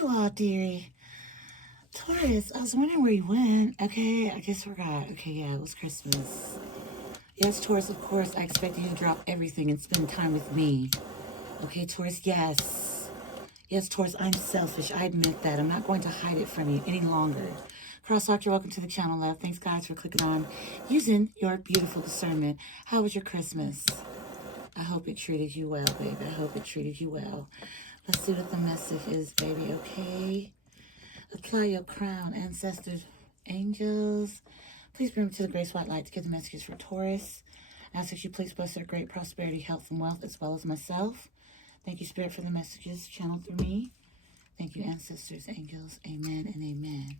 you are, dearie. Taurus, I was wondering where you went. Okay, I guess forgot. Okay, yeah, it was Christmas. Yes, Taurus, of course, I expected you to drop everything and spend time with me. Okay, Taurus, yes. Yes, Taurus, I'm selfish. I admit that. I'm not going to hide it from you any longer. Crosswalk, you're welcome to the channel, love. Thanks, guys, for clicking on using your beautiful discernment. How was your Christmas? I hope it treated you well, baby. I hope it treated you well. Let's see what the message is, baby, okay? Apply your crown, ancestors, angels. Please bring me to the grace white light to give the messages for Taurus. I ask that you please bless their great prosperity, health, and wealth, as well as myself. Thank you, Spirit, for the messages channeled through me. Thank you, ancestors, angels. Amen and amen.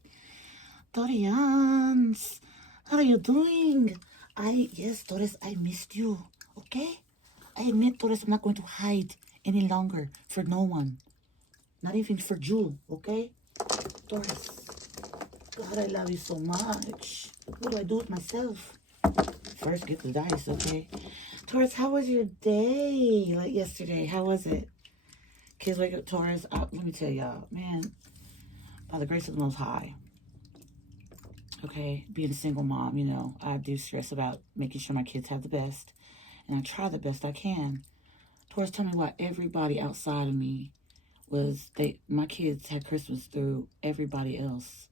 Dorians, how are you doing? Yes, Taurus, I missed you, okay? I admit, Taurus, I'm not going to hide any longer for no one. Not even for Jewel, okay? Taurus, God, I love you so much. What do I do with myself? First, get the dice, okay? Taurus, how was your day? Like yesterday, how was it? Kids wake up, Taurus. Let me tell y'all, man, by the grace of the Most High, okay, being a single mom, you know, I do stress about making sure my kids have the best, and I try the best I can. Taurus, tell me why everybody outside of me was, my kids had Christmas through everybody else.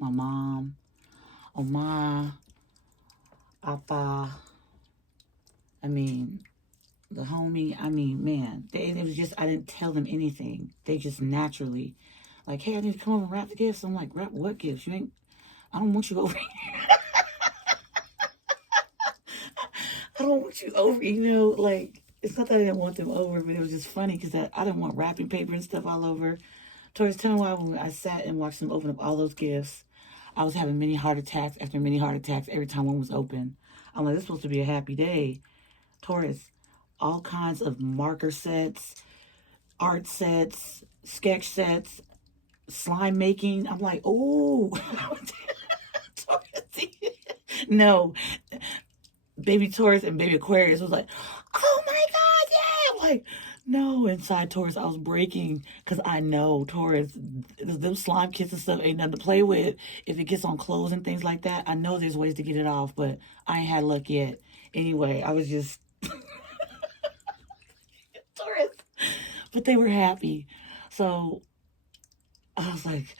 My mom, Oma, Appa, I mean, the homie, I mean, man, it was just, I didn't tell them anything. They just naturally, like, hey, I need to come over and wrap the gifts. I'm like, wrap what gifts? I don't want you over here. I don't want you over, you know, like, it's not that I didn't want them over, but it was just funny because I didn't want wrapping paper and stuff all over. Towards the time when I sat and watched them open up all those gifts, I was having many heart attacks after many heart attacks every time one was open. I'm like, this is supposed to be a happy day. Taurus, all kinds of marker sets, art sets, sketch sets, slime making. I'm like, oh. No. Baby Taurus and baby Aquarius was like, oh my God, yeah. I'm like, no, inside Taurus, I was breaking because I know Taurus, them slime kits and stuff ain't nothing to play with. If it gets on clothes and things like that, I know there's ways to get it off, but I ain't had luck yet. Anyway, I was just Taurus, but they were happy. So I was like,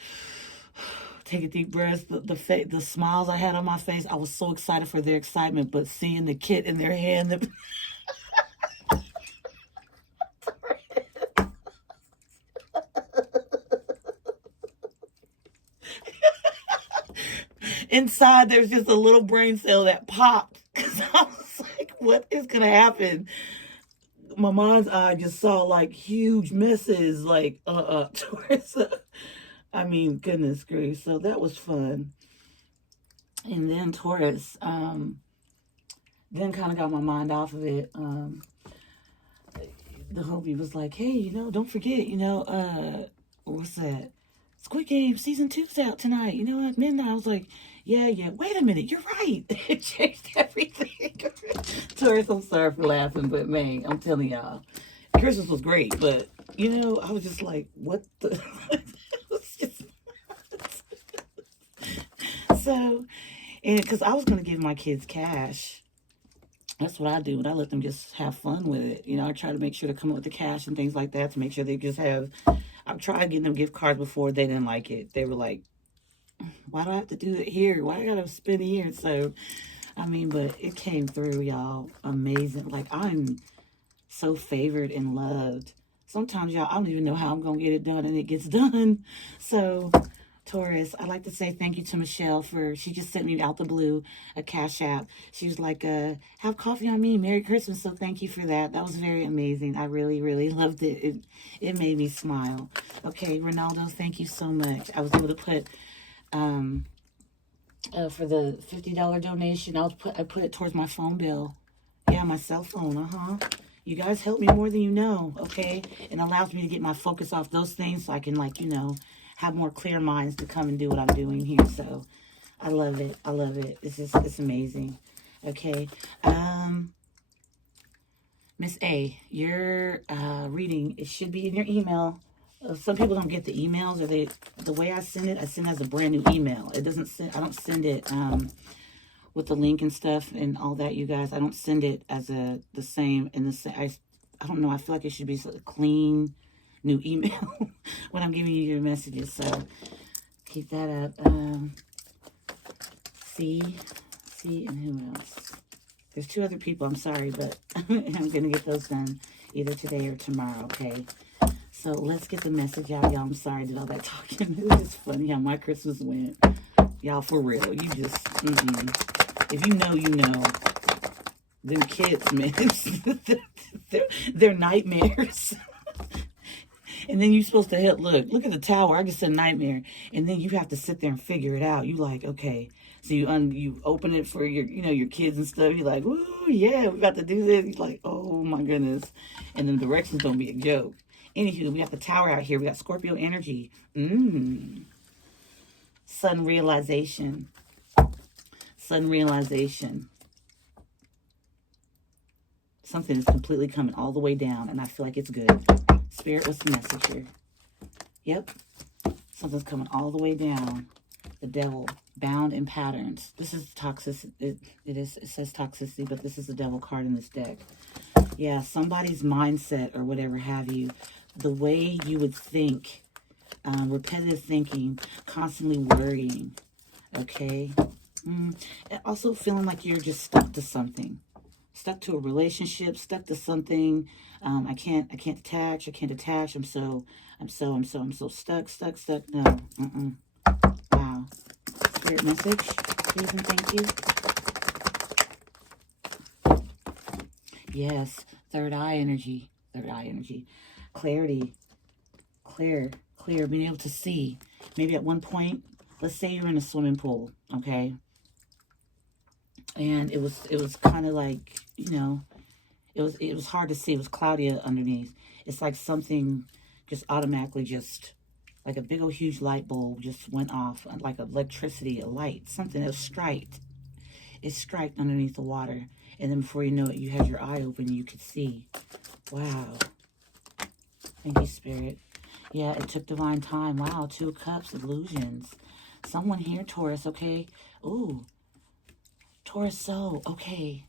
taking deep breaths. The smiles I had on my face, I was so excited for their excitement, but seeing the kit in their hand, inside there's just a little brain cell that popped because I was like, what is gonna happen? My mind's eye just saw like huge messes, like towards I mean, goodness gracious. So that was fun. And then Taurus, then kind of got my mind off of it. The homie was like, hey, you know, don't forget, you know, what's that? Squid Game season 2's out tonight. You know, at midnight. I was like, yeah. Wait a minute, you're right. It changed everything. Taurus, I'm sorry for laughing, but man, I'm telling y'all, Christmas was great. But you know, I was just like, what the? It was just so, and because I was gonna give my kids cash. That's what I do. And I let them just have fun with it. You know, I try to make sure to come up with the cash and things like that to make sure they just have. I've tried getting them gift cards before. They didn't like it. They were like, why do I have to do it here? Why I got to spend here? So, I mean, but it came through, y'all. Amazing. Like, I'm so favored and loved. Sometimes, y'all, I don't even know how I'm going to get it done, and it gets done. So, Taurus, I'd like to say thank you to Michelle she just sent me out the blue a Cash App. She was like, have coffee on me. Merry Christmas. So thank you for that. That was very amazing. I really, really loved it. It made me smile. Okay, Ronaldo, thank you so much. I was able to put, for the $50 donation, I put it towards my phone bill. Yeah, my cell phone, You guys help me more than you know, okay? And allows me to get my focus off those things so I can, like, you know, have more clear minds to come and do what I'm doing here. So I love it. I love it. It's amazing. Okay. Miss A, your reading, it should be in your email. Some people don't get the emails, or the way I send it as a brand new email. It doesn't send, I don't send it with the link and stuff and all that, you guys. I don't send it as the same, I don't know, I feel like it should be a clean new email when I'm giving you your messages. So keep that up. C, and who else? There's 2 other people, I'm sorry, but I'm going to get those done either today or tomorrow, okay? So let's get the message out, y'all. I'm sorry I did all that talking. It's just funny how my Christmas went. Y'all, for real, you just, if you know, you know. Them kids, man, they're nightmares. And then you're supposed to help. Look at the tower. I just said nightmare. And then you have to sit there and figure it out. You like, okay. So you open it for your kids and stuff. You're like, ooh, yeah, we got to do this. You're like, oh my goodness. And then the directions don't be a joke. Anywho, we got the tower out here. We got Scorpio energy. Sun realization. Sun realization. Something is completely coming all the way down, and I feel like it's good. Spirit, what's the message here? Yep. Something's coming all the way down. The devil, bound in patterns. This is toxicity. It says toxicity, but this is the devil card in this deck. Yeah, somebody's mindset or whatever have you. The way you would think. Repetitive thinking. Constantly worrying. Okay? And also feeling like you're just stuck to something. Stuck to a relationship, stuck to something. I can't attach. I can't attach. I'm so stuck. No. Wow. Spirit message, please and thank you. Yes. Third eye energy. Clarity. Clear. Being able to see. Maybe at one point, let's say you're in a swimming pool, okay? And it was kind of like, it was hard to see. It was cloudy underneath. It's like something just automatically like a big old huge light bulb just went off, like electricity, a light, something that was striked. It striked underneath the water. And then before you know it, you had your eye open and you could see. Wow. Thank you, Spirit. Yeah, it took divine time. Wow, 2 of Cups, illusions. Someone here, Taurus, okay? Ooh. Taurus, so, okay,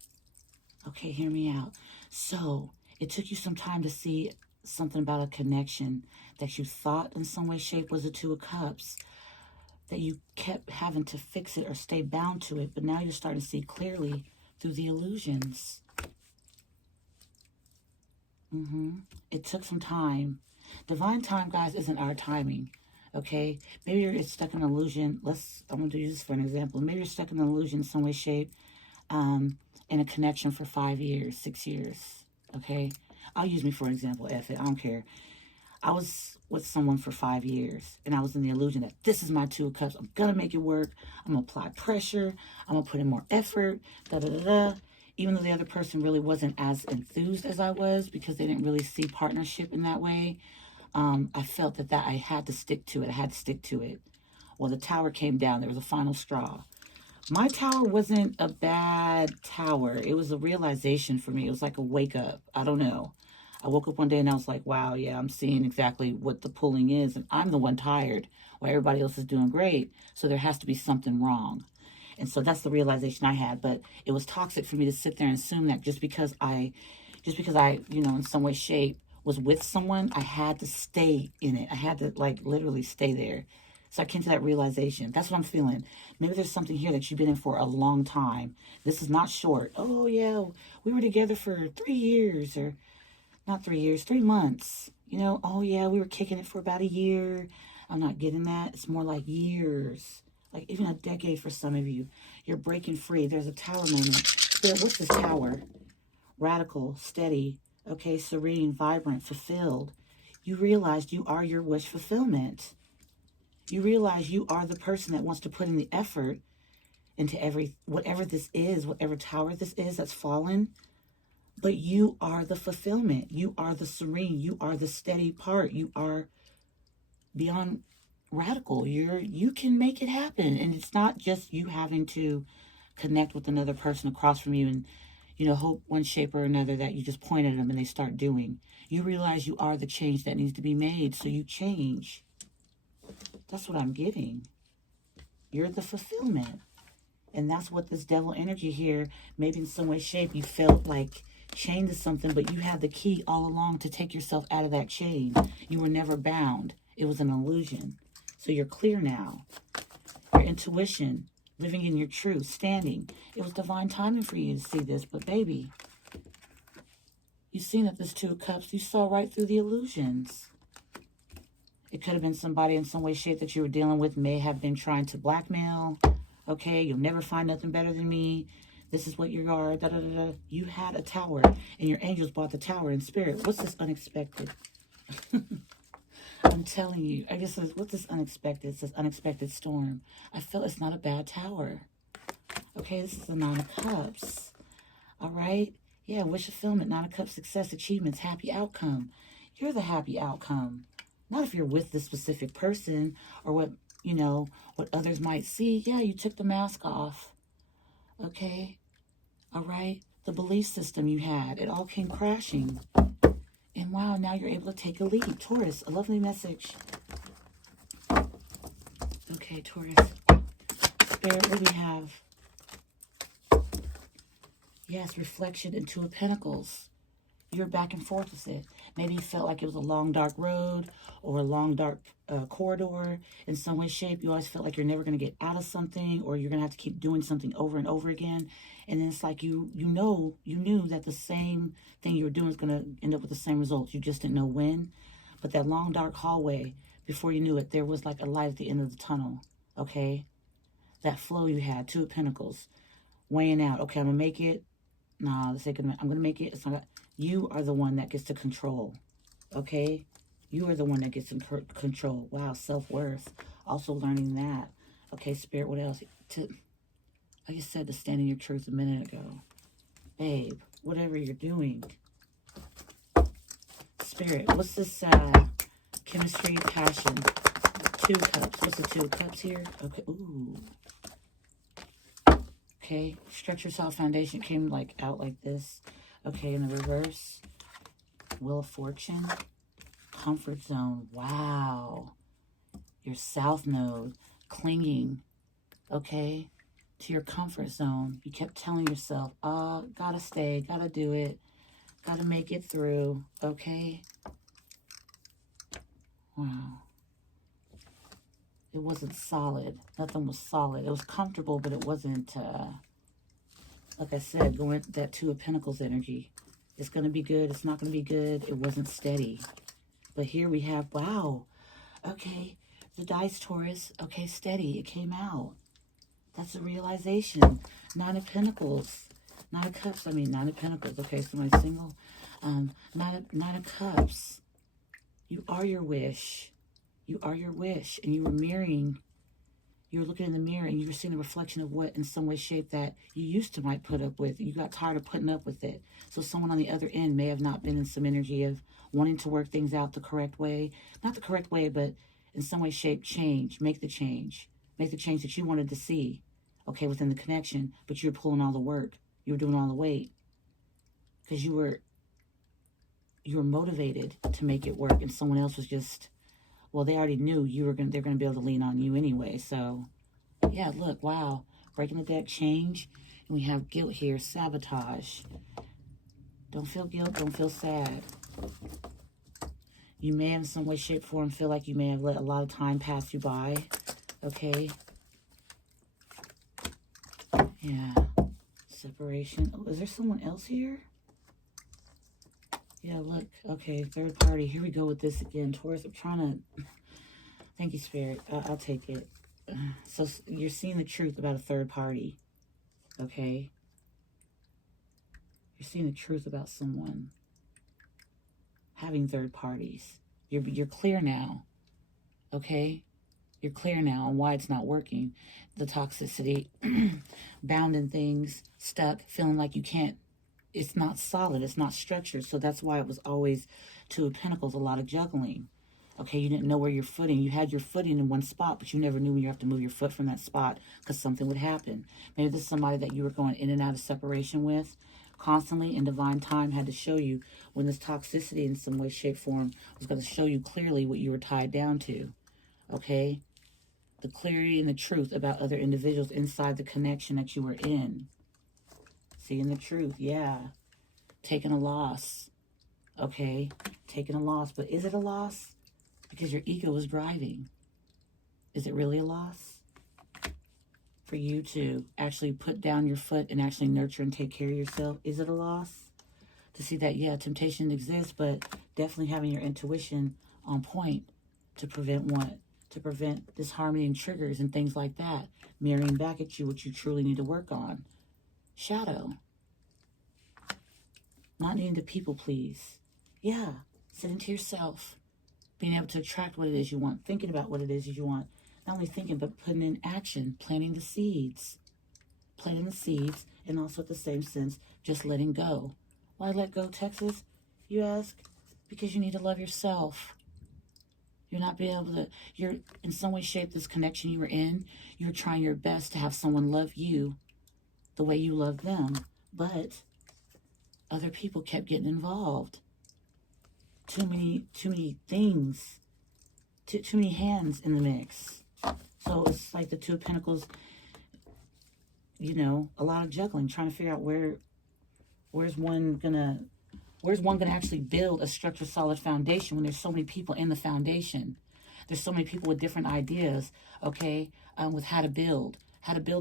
hear me out. So, it took you some time to see something about a connection that you thought in some way, shape was a 2 of Cups, that you kept having to fix it or stay bound to it, but now you're starting to see clearly through the illusions. It took some time. Divine time, guys, isn't our timing. Okay, maybe you're stuck in an illusion. I'm going to use this for an example. Maybe you're stuck in an illusion in some way, shape, in a connection for 5 years, 6 years. Okay, I'll use me for an example. F it, I don't care. I was with someone for 5 years, and I was in the illusion that this is my 2 of Cups. I'm going to make it work. I'm going to apply pressure. I'm going to put in more effort. Even though the other person really wasn't as enthused as I was because they didn't really see partnership in that way. I felt that I had to stick to it. Well, the tower came down. There was a final straw. My tower wasn't a bad tower. It was a realization for me. It was like a wake up. I don't know. I woke up one day and I was like, wow, yeah, I'm seeing exactly what the pulling is. And I'm the one tired while everybody else is doing great. So there has to be something wrong. And so that's the realization I had. But it was toxic for me to sit there and assume that just because I, in some way, shape, was with someone, I had to stay in it. I had to, literally stay there. So I came to that realization. That's what I'm feeling. Maybe there's something here that you've been in for a long time. This is not short. Oh, yeah, we were together for 3 years, or not 3 years, 3 months. Oh, yeah, we were kicking it for about a year. I'm not getting that. It's more like years, like even a decade for some of you. You're breaking free. There's a tower moment. Spirit, what's this tower? Radical, steady, okay, serene, vibrant, fulfilled. You realize you are your wish fulfillment. You realize you are the person that wants to put in the effort into whatever this is, whatever tower this is that's fallen. But you are the fulfillment. You are the serene. You are the steady part. You are beyond radical. You can make it happen. And it's not just you having to connect with another person across from you and you know, hope one shape or another that you just point at them and they start doing. You realize you are the change that needs to be made, so you change. That's what I'm getting. You're the fulfillment. And that's what this devil energy here, maybe in some way, shape, you felt like chained to something, but you had the key all along to take yourself out of that chain. You were never bound. It was an illusion. So you're clear now. Your intuition, living in your truth, standing. It was divine timing for you to see this, but baby, you seen that this Two of Cups, you saw right through the illusions. It could have been somebody in some way, shape that you were dealing with, may have been trying to blackmail. Okay, you'll never find nothing better than me. This is what you are. Da, da, da, da. You had a tower, and your angels bought the tower in spirit. What's this unexpected? I'm telling you. I guess what's this unexpected? It says unexpected storm. I feel it's not a bad tower. Okay, this is the Nine of Cups. All right. Yeah, wish fulfillment, Nine of Cups, success, achievements, happy outcome. You're the happy outcome. Not if you're with this specific person or what, you know, what others might see. Yeah, you took the mask off. Okay. All right. The belief system you had, it all came crashing. And wow, now you're able to take a leap. Taurus, a lovely message. Okay, Taurus. Spirit, what do we have? Yes, reflection and Two of Pentacles. You're back and forth with it. Maybe you felt like it was a long, dark road or a long, dark corridor. In some way, shape, you always felt like you're never going to get out of something, or you're going to have to keep doing something over and over again. And then it's like you knew that the same thing you were doing was going to end up with the same results. You just didn't know when. But that long, dark hallway, before you knew it, there was like a light at the end of the tunnel. Okay? That flow you had, Two of Pentacles, weighing out. Okay, I'm going to make it. No, let's say I'm going to make it. It's not. You are the one that gets to control, okay? You are the one that gets in control. Wow, self-worth. Also learning that. Okay, Spirit, what else? Like I said, to stand in your truth a minute ago. Babe, whatever you're doing. Spirit, what's this chemistry, passion? Two Cups. What's the Two of Cups here? Okay, ooh. Okay, stretch yourself foundation came like out like this. Okay, in the reverse, Wheel of Fortune, comfort zone. Wow. Your South Node, clinging, okay, to your comfort zone. You kept telling yourself, gotta stay, gotta do it, gotta make it through, okay? Wow. It wasn't solid. Nothing was solid. It was comfortable, but it wasn't, like I said, going that Two of Pentacles energy. It's going to be good. It's not going to be good. It wasn't steady. But here we have, wow. Okay, the dice, Taurus. Okay, steady. It came out. That's a realization. Nine of Pentacles. Nine of Cups. I mean, Nine of Pentacles. Okay, somebody's single. Nine of Cups. You are your wish. You are your wish. And you were mirroring. You were looking in the mirror and you were seeing a reflection of what in some way, shape that you used to might put up with. You got tired of putting up with it. So someone on the other end may have not been in some energy of wanting to work things out the correct way. Not the correct way, but in some way, shape, change. Make the change. Make the change that you wanted to see, okay, within the connection. But you were pulling all the work. You were doing all the weight. Because you were motivated to make it work. And someone else was just... well, they already knew they're going to be able to lean on you anyway. So, yeah, look, wow. Breaking the deck, change. And we have guilt here, sabotage. Don't feel guilt, don't feel sad. You may have in some way, shape, form feel like you may have let a lot of time pass you by. Okay? Yeah. Separation. Oh, is there someone else here? Yeah, look. Okay, third party. Here we go with this again. Taurus, I'm trying to... Thank you, Spirit. I'll take it. So you're seeing the truth about a third party. Okay? You're seeing the truth about someone having third parties. You're clear now. Okay? You're clear now on why it's not working. The toxicity, bound in things, stuck, feeling like you can't. It's not solid. It's not structured. So that's why it was always Two of Pentacles, a lot of juggling. Okay, you didn't know where your footing. You had your footing in one spot, but you never knew when you have to move your foot from that spot because something would happen. Maybe this is somebody that you were going in and out of separation with, constantly, and divine time had to show you when this toxicity in some way, shape, form was going to show you clearly what you were tied down to. Okay? The clarity and the truth about other individuals inside the connection that you were in. Seeing the truth, yeah. Taking a loss. Okay? Taking a loss. But is it a loss? Because your ego is driving. Is it really a loss? For you to actually put down your foot and actually nurture and take care of yourself, is it a loss? To see that, yeah, temptation exists, but definitely having your intuition on point to prevent what? To prevent disharmony and triggers and things like that. Mirroring back at you what you truly need to work on. Shadow. Not needing to people please. Yeah, sitting to yourself. Being able to attract what it is you want. Thinking about what it is you want. Not only thinking, but putting in action, planting the seeds. Planting the seeds, and also at the same sense, just letting go. Why let go, Texas, you ask? Because you need to love yourself. You're not being able to, you're in some way, shape, this connection you were in, you're trying your best to have someone love you the way you love them. But other people kept getting involved. Too many things, too many hands in the mix. So it's like the Two of Pentacles, you know, a lot of juggling, trying to figure out where's one gonna actually build a structured, solid foundation when there's so many people in the foundation. There's so many people with different ideas, okay, with how to build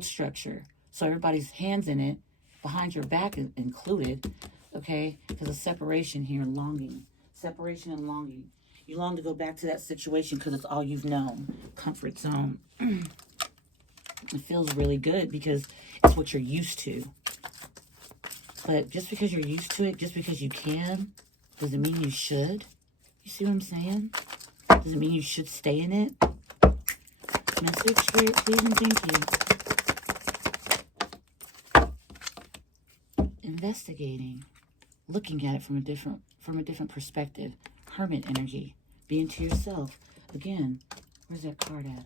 structure. So everybody's hands in it, behind your back included, okay, because of separation here and longing. Separation and longing. You long to go back to that situation because it's all you've known. Comfort zone. It feels really good because it's what you're used to. But just because you're used to it, just because you can, doesn't mean you should. You see what I'm saying? Doesn't mean you should stay in it. Message, Spirit, please and thank you. Investigating. Looking at it from a different perspective. Hermit energy. Being to yourself. Again, where's that card at?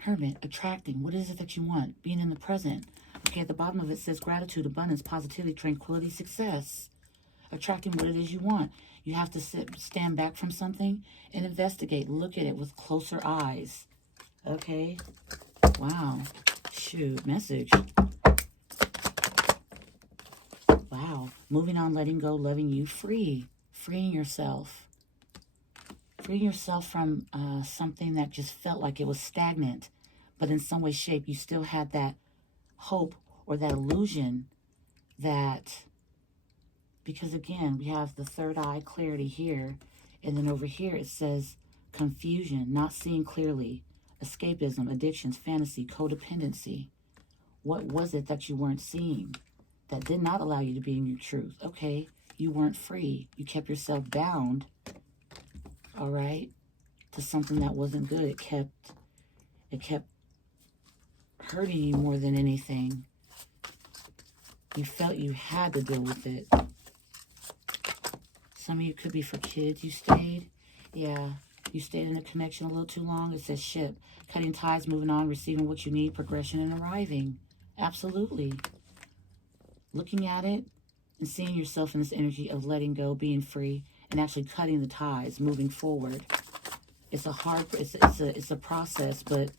Hermit, attracting. What is it that you want? Being in the present. Okay, at the bottom of it says gratitude, abundance, positivity, tranquility, success. Attracting what it is you want. You have to stand back from something and investigate. Look at it with closer eyes. Okay? Wow. Shoot, message. Wow. Moving on, letting go, loving you, free. Freeing yourself. Freeing yourself from something that just felt like it was stagnant. But in some way, shape, you still had that hope or that illusion that, because again, we have the third eye clarity here, and then over here it says confusion, not seeing clearly, escapism, addictions, fantasy, codependency. What was it that you weren't seeing that did not allow you to be in your truth? Okay, you weren't free. You kept yourself bound, all right, to something that wasn't good. It kept hurting you more than anything. You felt you had to deal with it. Some of you could be for kids. You stayed. Yeah, you stayed in a connection a little too long. It says ship. Cutting ties, moving on, receiving what you need, progression, and arriving. Absolutely. Looking at it and seeing yourself in this energy of letting go, being free, and actually cutting the ties, moving forward. It's a process, but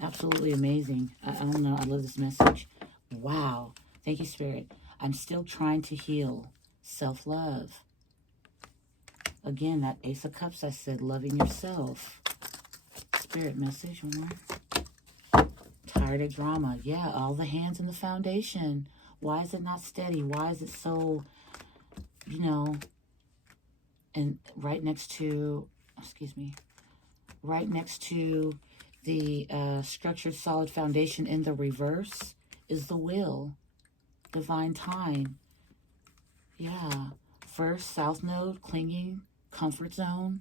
absolutely amazing. I don't know. I love this message. Wow. Thank you, Spirit. I'm still trying to heal. Self-love. Again, that Ace of Cups I said, loving yourself. Spirit message, one more. Tired of drama. Yeah, all the hands in the foundation. Why is it not steady? Why is it so, you know, and right next to, right next to the structured solid foundation in the reverse is the will. Divine time. Yeah. First, south node, clinging, comfort zone.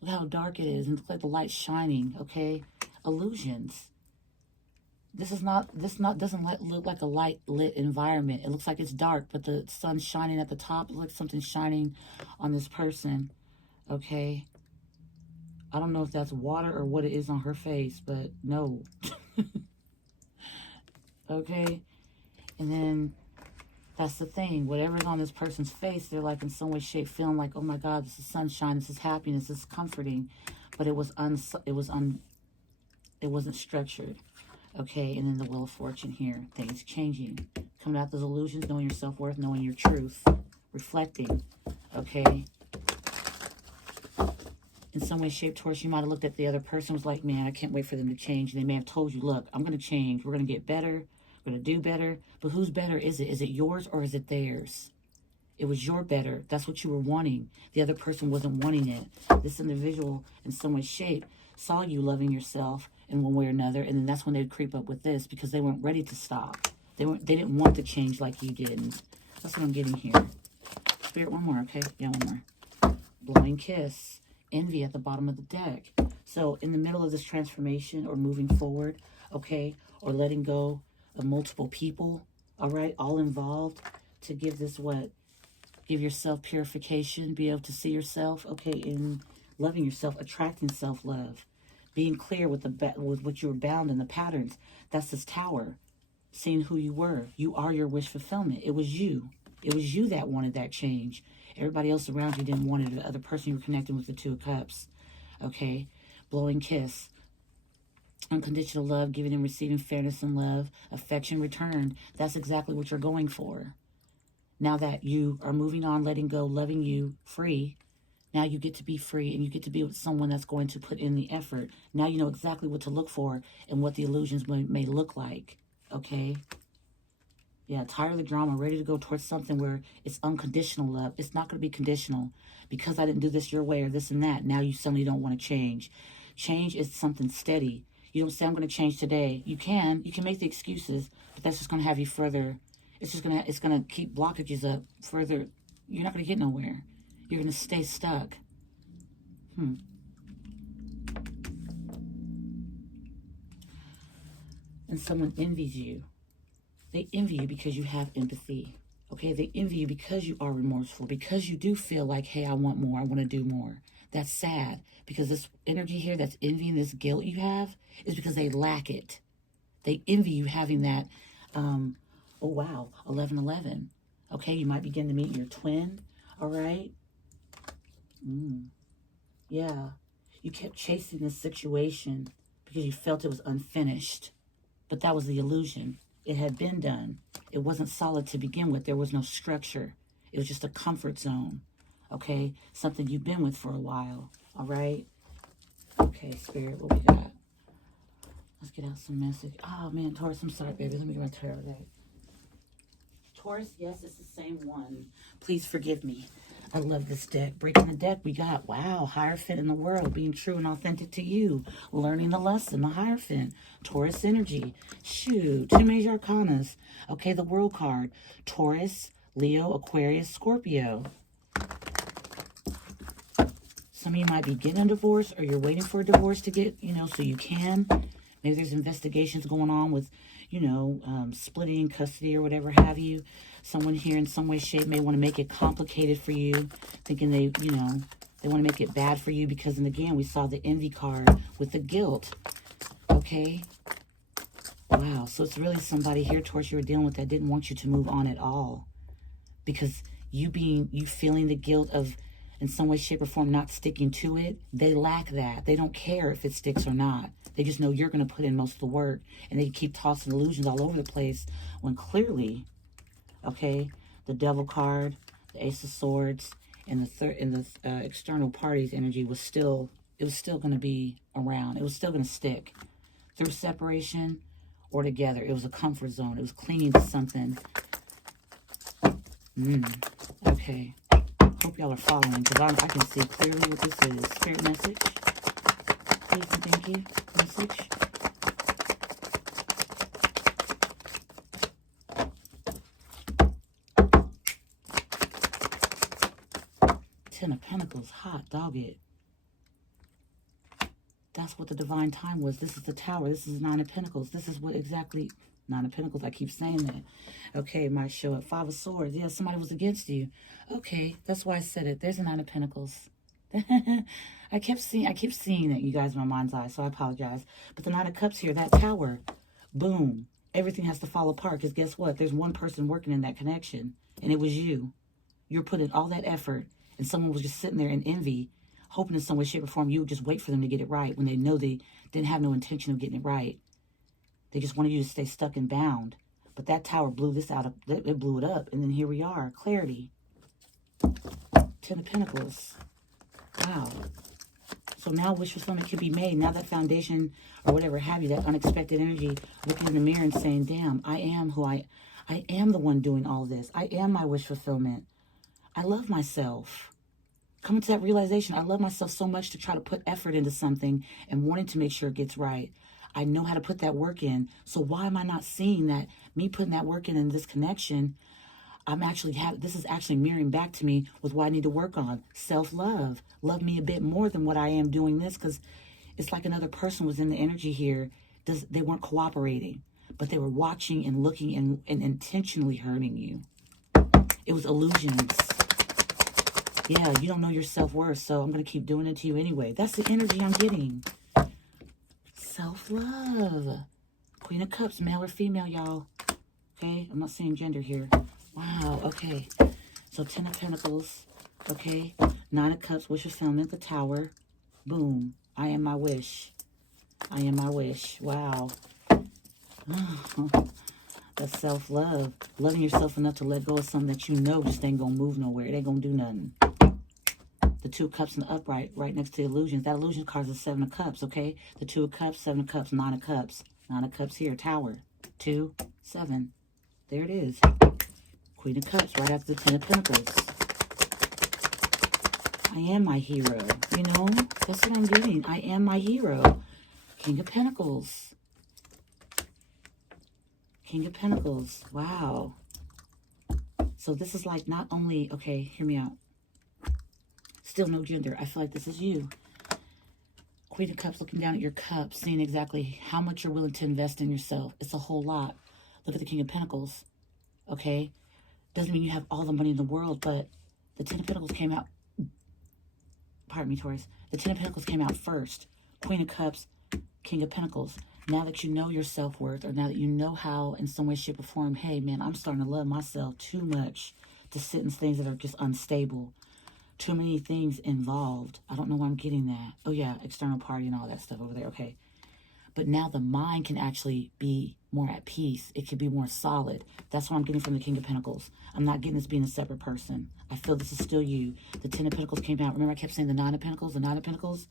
Look how dark it is. And look like the light's shining, okay? Illusions. Doesn't look like a light lit environment. It looks like it's dark, but the sun's shining at the top. It looks like something's shining on this person, okay? I don't know if that's water or what it is on her face, but no. Okay? And then That's the thing. Whatever's on this person's face, they're like in some way, shape, feeling like, oh my God, this is sunshine, this is happiness, this is comforting. But it wasn't structured. Okay, and then the Wheel of Fortune here. Things changing. Coming out those illusions, knowing your self-worth, knowing your truth. Reflecting. Okay. In some way, shape, Taurus, you might have looked at the other person, was like, man, I can't wait for them to change. And they may have told you, look, I'm going to change. We're going to get better. We're going to do better. But whose better is it? Is it yours or is it theirs? It was your better. That's what you were wanting. The other person wasn't wanting it. This individual, in some way, shape, saw you loving yourself in one way or another, and then that's when they'd creep up with this because they weren't ready to stop. They didn't want to change like you did. And that's what I'm getting here. Spirit, one more, okay? Yeah, one more. Blowing kiss. Envy at the bottom of the deck. So in the middle of this transformation or moving forward, okay, or letting go of multiple people, all right, all involved to give this what? Give yourself purification, be able to see yourself, okay, in loving yourself, attracting self-love, being clear with with what you were bound in the patterns. That's this Tower, seeing who you were. You are your wish fulfillment. It was you. It was you that wanted that change. Everybody else around you didn't want it. The other person you were connecting with, the Two of Cups, okay, blowing kiss. Unconditional love, giving and receiving fairness and love, affection returned. That's exactly what you're going for. Now that you are moving on, letting go, loving you, free, now you get to be free and you get to be with someone that's going to put in the effort. Now you know exactly what to look for and what the illusions may look like, okay? Yeah, tired of the drama, ready to go towards something where it's unconditional love. It's not going to be conditional. Because I didn't do this your way or this and that, now you suddenly don't want to change. Change is something steady. You don't say, I'm going to change today. You can make the excuses, but that's just going to have you further. It's going to keep blockages up further. You're not going to get nowhere. You're going to stay stuck. And someone envies you. They envy you because you have empathy. Okay, they envy you because you are remorseful, because you do feel like, hey, I want more, I want to do more. That's sad, because this energy here that's envying, this guilt you have, is because they lack it. They envy you having that, oh wow, 1111. Okay, you might begin to meet your twin, all right? Yeah, you kept chasing this situation because you felt it was unfinished, but that was the illusion. It had been done. It wasn't solid to begin with. There was no structure. It was just a comfort zone, okay? Something you've been with for a while, all right? Okay, Spirit, what we got? Let's get out some message. Oh, man, Taurus, I'm sorry, baby. Let me get my tarot deck. Taurus, yes, it's the same one. Please forgive me. I love this deck. Breaking the deck, we got, wow, Hierophant in the world, being true and authentic to you. Learning the lesson, the Hierophant. Taurus energy. Shoot, two major arcanas. Okay, the World card. Taurus, Leo, Aquarius, Scorpio. Some of you might be getting a divorce or you're waiting for a divorce to get, so you can. Maybe there's investigations going on with, splitting custody or whatever have you. Someone here in some way, shape may want to make it complicated for you, thinking they want to make it bad for you because, and again, we saw the envy card with the guilt. Okay. Wow. So it's really somebody here, Taurus, you were dealing with that didn't want you to move on at all because you feeling the guilt of, in some way, shape, or form, not sticking to it. They lack that. They don't care if it sticks or not. They just know you're going to put in most of the work, and they keep tossing illusions all over the place when clearly, okay, the Devil card, the Ace of Swords, and the external party's energy was still going to be around. It was still going to stick through separation or together. It was a comfort zone. It was clinging to something. Okay. Hope y'all are following because I can see clearly what this is. Spirit message. Please and thank you. Message. Ten of Pentacles. Hot dog it. That's what the divine time was. This is the Tower. This is Nine of Pentacles. This is what exactly... Nine of Pentacles. I keep saying that. Okay, it might show up. Five of Swords. Yeah, somebody was against you. Okay, that's why I said it. There's a Nine of Pentacles. I keep seeing it, you guys, in my mind's eye, so I apologize. But the Nine of Cups here, that Tower, boom. everything has to fall apart. Because guess what? There's one person working in that connection, and it was you. You're putting all that effort, and someone was just sitting there in envy, hoping in some way, shape, or form you would just wait for them to get it right when they know they didn't have no intention of getting it right. They just wanted you to stay stuck and bound. But that tower blew this out. It blew it up. And then here we are. Clarity. Ten of Pentacles. Wow. So now wish fulfillment can be made. Now that foundation or whatever have you, that unexpected energy, looking in the mirror and saying, damn, I am who I am the one doing all this. I am my wish fulfillment. I love myself. Coming to that realization, I love myself so much to try to put effort into something and wanting to make sure it gets right. I know how to put that work in. So why am I not seeing that me putting that work in this connection, this is actually mirroring back to me with what I need to work on. Self-love. Love me a bit more than what I am doing this, because it's like another person was in the energy here. They weren't cooperating, but they were watching and looking and intentionally hurting you. It was illusions. Yeah, you don't know your self-worth, so I'm going to keep doing it to you anyway. That's the energy I'm getting. Self-love. Queen of Cups, male or female, y'all. Okay, I'm not saying gender here. Wow, okay. So 10 of Pentacles, okay. 9 of Cups, wish fulfillment, the Tower. Boom. I am my wish. I am my wish. Wow. That's self-love. Loving yourself enough to let go of something that you know just ain't going to move nowhere. It ain't going to do nothing. The 2 of Cups in the upright, right next to the illusions. That illusion card is 7 of Cups, okay? The 2 of Cups, 7 of Cups, 9 of Cups. 9 of Cups here, Tower. 2, 7. There it is. Queen of Cups, right after the 10 of Pentacles. I am my hero, you know? That's what I'm getting. I am my hero. King of Pentacles. King of Pentacles. Wow. So this is like not only, okay, hear me out. Still no gender. I feel like this is you. Queen of Cups, looking down at your cup, seeing exactly how much you're willing to invest in yourself. It's a whole lot. Look at the King of Pentacles. Okay? Doesn't mean you have all the money in the world, but the 10 of Pentacles came out. Pardon me, Taurus. The 10 of Pentacles came out first. Queen of Cups, King of Pentacles. Now that you know your self-worth, or now that you know how, in some way, shape, or form, hey, man, I'm starting to love myself too much to sit in things that are just unstable. Too many things involved. I don't know why I'm getting that. Oh, yeah, external party and all that stuff over there. Okay. But now the mind can actually be more at peace. It can be more solid. That's what I'm getting from the King of Pentacles. I'm not getting this being a separate person. I feel this is still you. The 10 of Pentacles came out. Remember I kept saying the 9 of Pentacles? The 9 of Pentacles?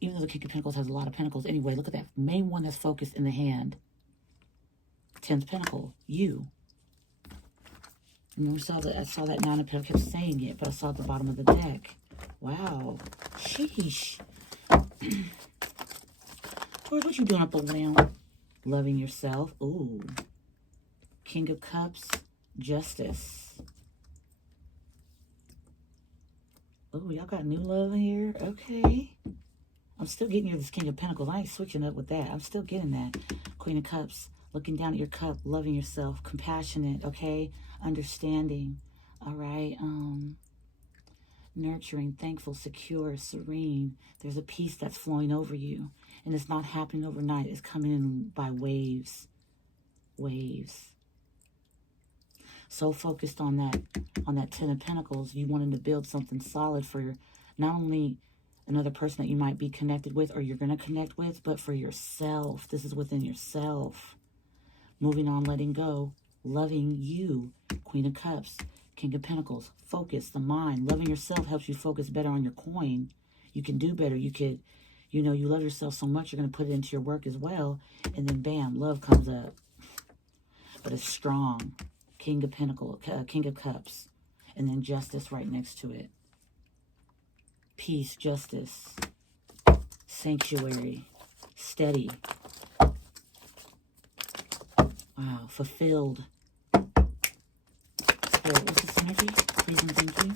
Even though the King of Pentacles has a lot of pentacles. Anyway, look at that main one that's focused in the hand. 10th Pentacle. You. Remember, I saw that 9 of Pentacles. I kept saying it, but I saw at the bottom of the deck. Wow. Sheesh. Taurus, what you doing up around? Loving yourself. Ooh. King of Cups. Justice. Ooh, y'all got new love in here? Okay. I'm still getting you this King of Pentacles. I ain't switching up with that. I'm still getting that. Queen of Cups. Looking down at your cup. Loving yourself. Compassionate. Okay. Understanding. All right. Nurturing, thankful, secure, serene. There's a peace that's flowing over you. And it's not happening overnight. It's coming in by waves. Waves. So focused on that 10 of Pentacles, you wanting to build something solid for not only another person that you might be connected with or you're going to connect with, but for yourself. This is within yourself. Moving on, letting go. Loving you. Queen of Cups. King of Pentacles. Focus, the mind. Loving yourself helps you focus better on your coin. You can do better. You could, you know, you love yourself so much, you're going to put it into your work as well. And then bam, love comes up. But it's strong. King of Pentacles, King of Cups. And then Justice right next to it. Peace, justice. Sanctuary. Steady. Wow, fulfilled. Spirit, what's this energy? Please and thank you.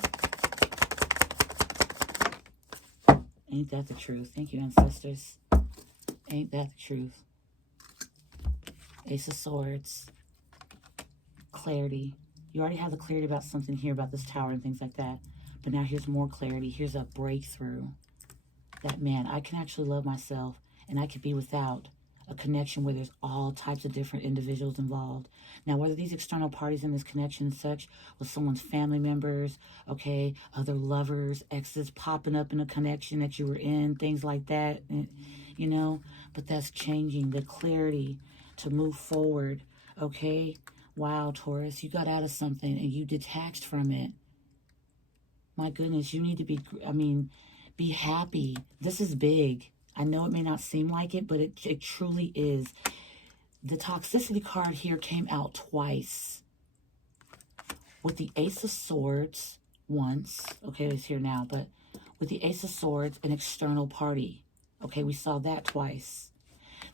Ain't that the truth? Thank you, ancestors. Ain't that the truth? Ace of Swords. Clarity. You already have the clarity about something here, about this tower and things like that. But now here's more clarity. Here's a breakthrough. That, man, I can actually love myself, and I could be without a connection where there's all types of different individuals involved. Now, whether these external parties in this connection and such with someone's family members, okay, other lovers, exes popping up in a connection that you were in, things like that, you know, but that's changing the clarity to move forward, okay? Wow, Taurus, you got out of something and you detached from it. My goodness, you need to be, be happy. This is big. I know it may not seem like it, but it truly is. The toxicity card here came out twice. With the Ace of Swords once. Okay, it's here now. But with the Ace of Swords, an external party. Okay, we saw that twice.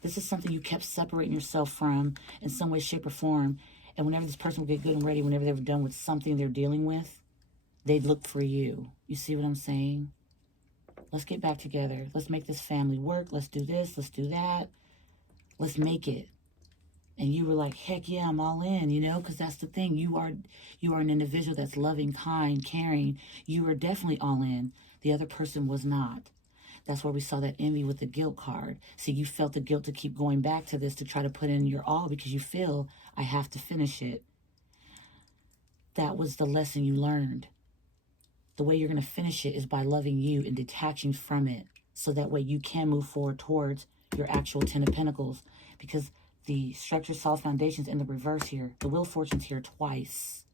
This is something you kept separating yourself from in some way, shape, or form. And whenever this person would get good and ready, whenever they were done with something they're dealing with, they'd look for you. You see what I'm saying? Let's get back together. Let's make this family work. Let's do this. Let's do that. Let's make it. And you were like, heck yeah, I'm all in, you know, because that's the thing. You are an individual that's loving, kind, caring. You were definitely all in. The other person was not. That's where we saw that envy with the guilt card. See, you felt the guilt to keep going back to this, to try to put in your all because you feel, I have to finish it. That was the lesson you learned. The way you're going to finish it is by loving you and detaching from it. So that way you can move forward towards your actual Ten of Pentacles. Because the structure, solid foundations in the reverse here. The Wheel of Fortune's here twice.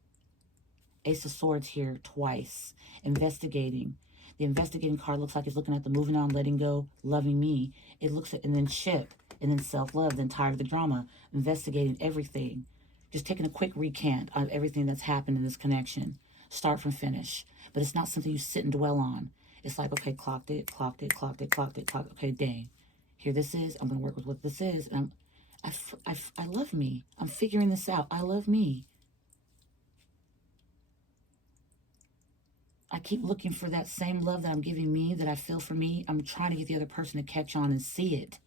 Ace of Swords here twice. Investigating. The investigating card looks like it's looking at the moving on, letting go, loving me. It looks at, and then ship, and then self-love, then tired of the drama. Investigating everything. Just taking a quick recant of everything that's happened in this connection. Start from finish. But it's not something you sit and dwell on. It's like, okay, clocked it. Okay, dang. Here this is. I'm going to work with what this is. And I love me. I'm figuring this out. I love me. I keep looking for that same love that I'm giving me, that I feel for me. I'm trying to get the other person to catch on and see it.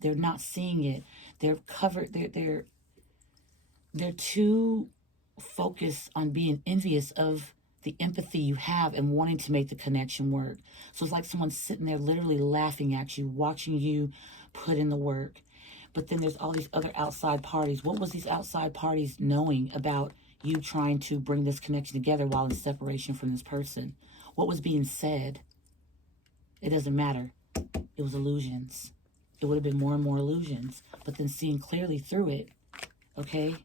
They're not seeing it. They're covered. They're too focused on being envious of the empathy you have and wanting to make the connection work. So it's like someone's sitting there literally laughing at you, watching you put in the work. But then there's all these other outside parties. What was these outside parties knowing about you trying to bring this connection together while in separation from this person? What was being said? It doesn't matter. It was illusions. It would have been more and more illusions. But then seeing clearly through it, okay?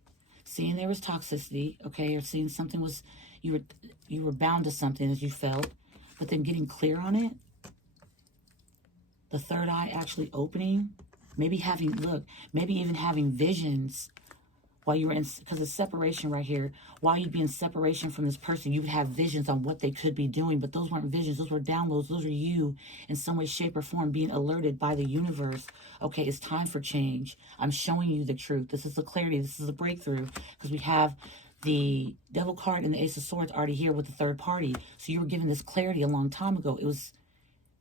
Seeing there was toxicity, okay? Or seeing something was, you were bound to something as you felt. But then getting clear on it. The third eye actually opening. Maybe having, look, maybe even having visions while you were in, because of separation right here, while you'd be in separation from this person, you would have visions on what they could be doing, but those weren't visions, those were downloads, those are you in some way, shape, or form being alerted by the universe. Okay, it's time for change. I'm showing you the truth. This is the clarity, this is a breakthrough, because we have the Devil card and the Ace of Swords already here with the third party. So you were given this clarity a long time ago. It was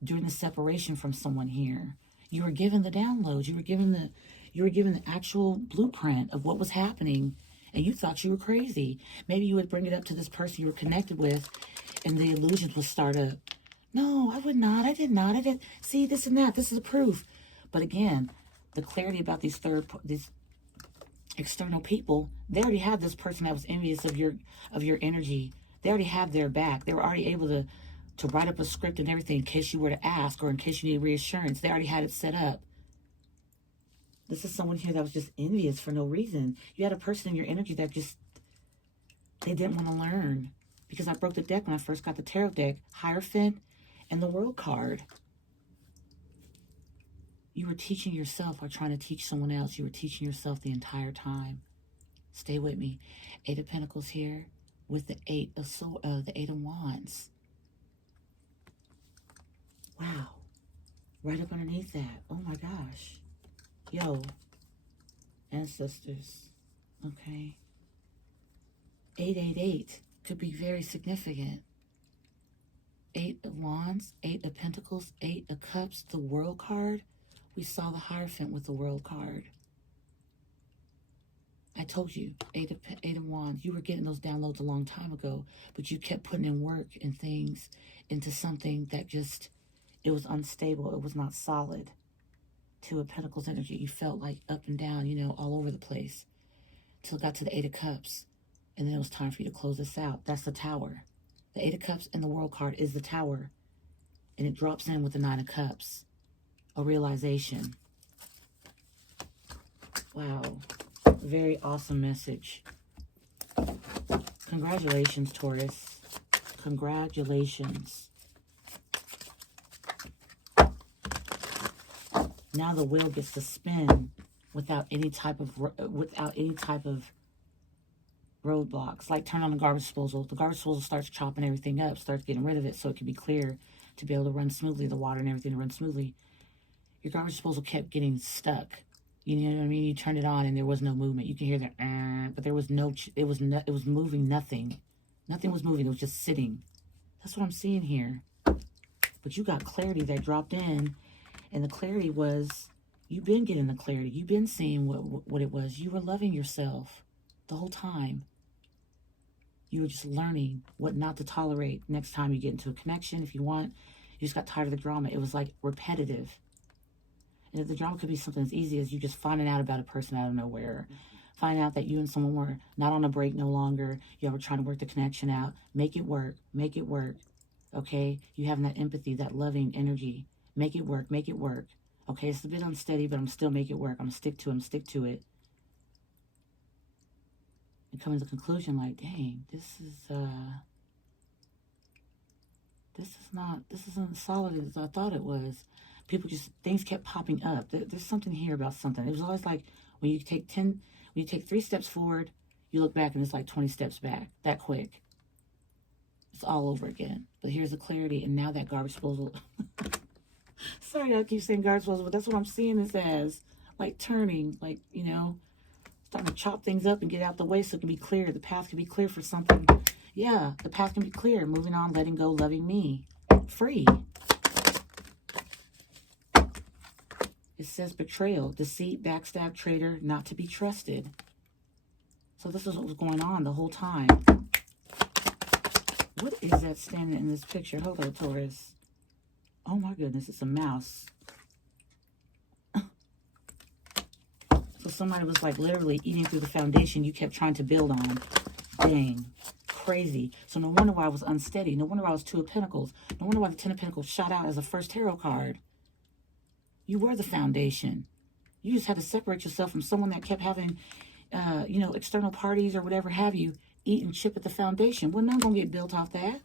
during the separation from someone here. You were given the downloads. You were given the actual blueprint of what was happening, and you thought you were crazy. Maybe you would bring it up to this person you were connected with, and the illusions would start up. No, I would not. I did not. I did. See, this and that. This is a proof. But again, the clarity about these external people, they already had this person that was envious of your energy. They already have their back. They were already able to write up a script and everything in case you were to ask or in case you need reassurance. They already had it set up. This is someone here that was just envious for no reason. You had a person in your energy that just, they didn't want to learn. Because I broke the deck when I first got the tarot deck. Hierophant and the World card. You were teaching yourself or trying to teach someone else. You were teaching yourself the entire time. Stay with me. 8 of Pentacles here with the 8 of Wands. Wow. Right up underneath that. Oh my gosh. Yo. Ancestors. Okay. 888 could be very significant. 8 of Wands, 8 of Pentacles, 8 of Cups, the World card. We saw the Hierophant with the World card. I told you, 8 of Wands. You were getting those downloads a long time ago, but you kept putting in work and things into something that just, it was unstable. It was not solid. Two of Pentacles energy. You felt like up and down, you know, all over the place. Till it got to the Eight of Cups. And then it was time for you to close this out. That's the Tower. The Eight of Cups and the World card is the Tower. And it drops in with the Nine of Cups. A realization. Wow. Very awesome message. Congratulations, Taurus. Congratulations. Now the wheel gets to spin without any type of roadblocks. Like turn on the garbage disposal. The garbage disposal starts chopping everything up, starts getting rid of it so it can be clear to be able to run smoothly, the water and everything to run smoothly. Your garbage disposal kept getting stuck. You know what I mean? You turned it on and there was no movement. You can hear the but there was no, it was moving nothing. Nothing was moving. It was just sitting. That's what I'm seeing here. But you got clarity that dropped in, and the clarity was, you've been getting the clarity. You've been seeing what it was. You were loving yourself the whole time. You were just learning what not to tolerate next time you get into a connection. If you want, you just got tired of the drama. It was like repetitive. And the drama could be something as easy as you just finding out about a person out of nowhere. Find out that you and someone were not on a break no longer. You were trying to work the connection out. Make it work. Make it work. Okay? You having that empathy, that loving energy. Make it work. Make it work. Okay? It's a bit unsteady, but I'm still make it work. I'm going to stick to it. I'm stick to it. And come to the conclusion like, dang, this isn't solid as I thought it was. People just, things kept popping up. There's something here about something. It was always like when you take 3 steps forward, you look back and it's like 20 steps back. That quick. It's all over again. But here's the clarity, and now that garbage disposal. Sorry, I keep saying garbage disposal, but that's what I'm seeing this as. Like turning, like, you know, starting to chop things up and get out the way so it can be clear. The path can be clear for something. Yeah, the path can be clear. Moving on, letting go, loving me. Free. It says betrayal, deceit, backstab, traitor, not to be trusted. So this is what was going on the whole time. What is that standing in this picture? Hold on, Taurus. Oh my goodness, it's a mouse. So somebody was like literally eating through the foundation you kept trying to build on. Dang. Crazy. So no wonder why I was unsteady. No wonder why I was Two of Pentacles. No wonder why the Ten of Pentacles shot out as a first tarot card. You were the foundation. You just had to separate yourself from someone that kept having, you know, external parties or whatever have you, eat and chip at the foundation. Well, not going to get built off that.